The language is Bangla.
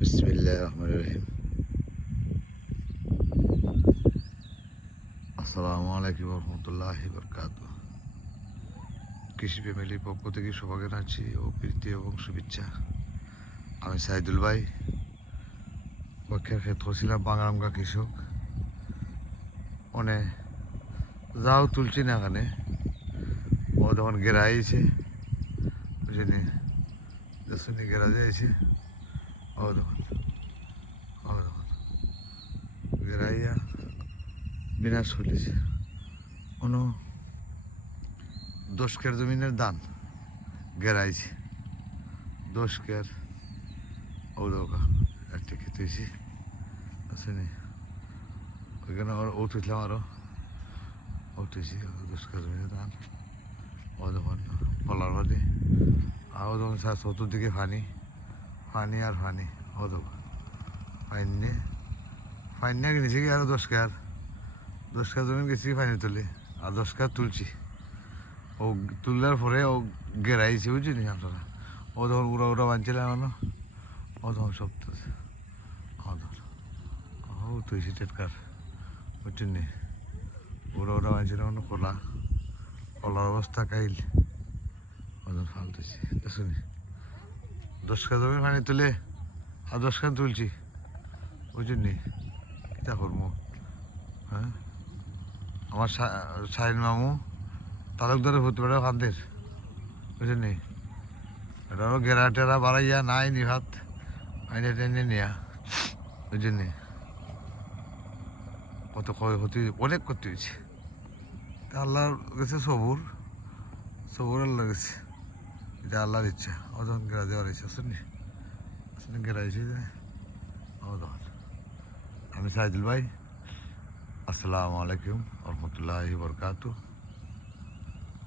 বিসমিল্লাহির রহমানির রহিম। আসসালামু আলাইকুম রহমতুল্লাহি বারাকাতুহু। কৃষি ফ্যামিলির পক্ষ থেকে সবাইকে জানাচ্ছি ও প্রীতি এবং শুভেচ্ছা। আমি সাইদুল ভাই, পক্ষের ক্ষেত ছিলাম বাংলামগা কৃষক। অনেক যাও তুলছি না এখানে, ও যখন গেরা আইছে বুঝিনি, দেখুন গেরা যাইছে, ও দেখুন গেরাইয়া বিনাশ চলেছে। কোনো 10 কের জমিনের ধান গেরাইছে, 10 কের ও দোকা একটা খেতে হয়েছি আসেনি। ওইখানে উঠেছিলাম আরও উঠেছি 10 কের জমিনের ধান। ও যখন পলার পানি আরও যখন চতুর্দিকে পানি পানি আর পানি, ও দোকা ফাইনে কিনেছি কি আরও 10 কের জমিন গেছি ফাইনে তুলি আর 10 কের তুলছি। ও তুললার পরে ও গেরাইছে বুঝছিনি আপনারা। ও যখন উড়া উড়া বানছিলাম এখনো, ও তখন সব তুলছে। ও তুইছি টেটকার বুঝছেন নি, উড়া উড়া বানছিলাম এখনো কলার অবস্থা কাইল, ওজন ফালতেছি দেখুন। 10 কের জমিন পানি তুলে আর 10 কেন তুলছি বুঝছেন নি, কিতা করবো। হ্যাঁ, আমার সাইন মামু তালুকদারের হতে পারে কান্দের বুঝলেন নি। এটারও গেরা টেরা বাড়াইয়া নাই নিভাত আইনে টেনে নিয়া বুঝলেন নি। কত ক্ষয়ক্ষতি অনেক করতে হয়েছে। আল্লাহর গেছে সবুর আল্লাহ গেছে, এটা আল্লাহর ইচ্ছা। ও যখন গেরা দেওয়ার ইচ্ছা শুনি গেরাইছে যে ও তখন। আমি সাইদুল ভাই, আসসালামু আলাইকুম রহমতুল্লাহি বারাকাতুহু।